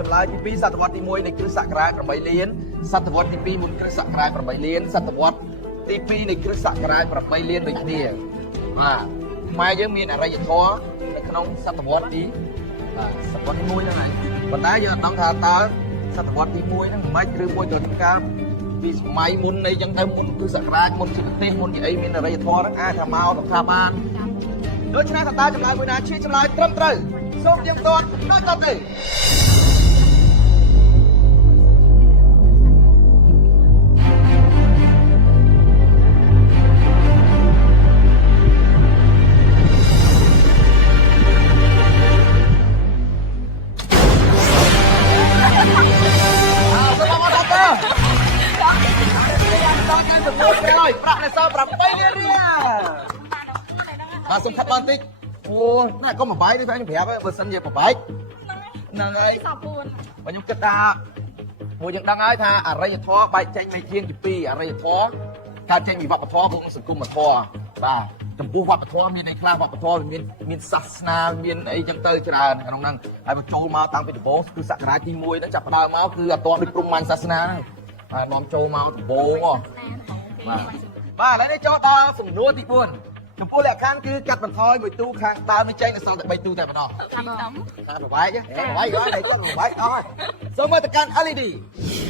ចម្លើយទី2សតវត្សទី1នៃគ្រិស្តសករាជ8លានសតវត្សទី2មុនគ្រិស្តសករាជ8លានសតវត្សទី2នៃគ្រិស្តសករាជ8លានដូចគ្នាបាទខ្មែរយើងមានអរិយធម៌នៅក្នុងសតវត្សទីសតវត្សទី1ហ្នឹងហើយប៉ុន្តែយើងអត់ដឹងថាតើសតវត្សទី1ហ្នឹងមិនម៉េចឬមួយទៅកាលពីសម័យមុននៃចឹងទៅមុនគឺសករាជមុនជាប្រទេសមុនជាអីមានអរិយធម៌ហ្នឹងអាចថាមកទៅថាបានដូច្នេះតើចម្លើយមួយណាជាចម្លើយត្រឹមត្រូវសូមយើងតតដូចតទៅប្រាក់នៅសល់8លានរៀលបាទសុំខាត់បានតិចអូណាកុំបបាយទេខ្ញុំប្រាប់ហើយបើសិនជាបបាយហ្នឹងហើយសព4បើខ្ញុំគិតថាមួយយើងដឹងហើយថាអរិយធម៌បែកចែកមេធានជា2អរិយធម៌កើតចេញពីវប្បធម៌និងសង្គមធម៌បាទចំពោះវប្បធម៌មានន័យខ្លះវប្បធម៌មានសាសនាមានអីចឹងទៅច្រើនក្នុងហ្នឹងហើយបញ្ចូលមកតាំងពីដំបូងគឺសករាជទី1ហ្នឹងចាប់ផ្ដើមមកគឺអត់ទាន់ដូចព្រំមាញ់សាសនាហ្នឹងបាទនាំចូលមកដំបូងហ៎បាទឥឡូវនេះចូលដល់សំណួរទី4ចំពោះលក្ខខណ្ឌគឺកាត់បន្ថយមួយទូខាងដើមនេះចេញនៅសល់តែ3ទូតែប៉ុណ្ណោះថាប្របែកប្របែកគាត់តែគាត់ប្របែកអស់ហើយសូមមើលទៅកាន់ LED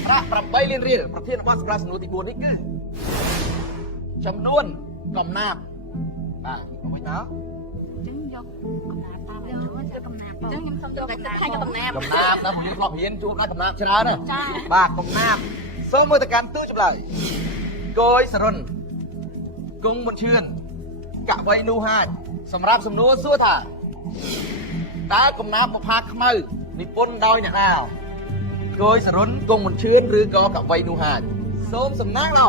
ប្រាក់8លានរៀលប្រធានបទសម្រាប់សំណួរទី4នេះគឺចំនួនកំណាព្យបាទមិនណាចឹងយកកំណាព្យតាមយកកំណាព្យចឹងខ្ញុំសុំយកកំណាព្យឲ្យកំណាព្យណាខ្ញុំធ្លាប់រៀនជួបណាកំណាព្យច្រើនណាបាទកំណាព្យសូមមើលទៅកាន់ទូចម្លើយកយសរុនគង់មុនឈឿនកវៃនោះហាចសម្រាប់សំណួរសួរថាតើកំណាព្យមកផាខ្មៅនិពន្ធដោយអ្នកណាកយសរុនគង់មុនឈឿនឬក៏កវៃនោះហាចសូមសំណាងឡ